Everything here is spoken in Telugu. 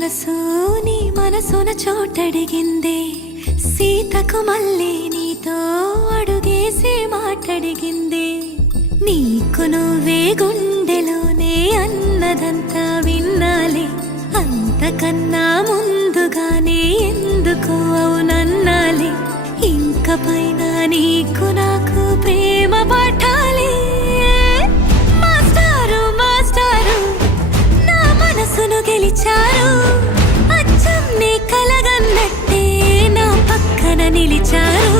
మనసు నీ మనసున చోటడిగిందే సీతకు మళ్ళీ నీతో అడుగేసి మాటడిగిందే నీకు నువ్వే గుండెలోనే అన్నదంతా విన్నాలే అంతకన్నా ముందుగానే ఎందుకు అవునన్నాలే ఇంక పైన నీకు నాకు ప్రేమ పాఠాలే మాస్టారు మాస్టారు నా మనసును గెలిచారు అచ్చం నీ కలగన్నట్టే నా పక్కన నిలిచారు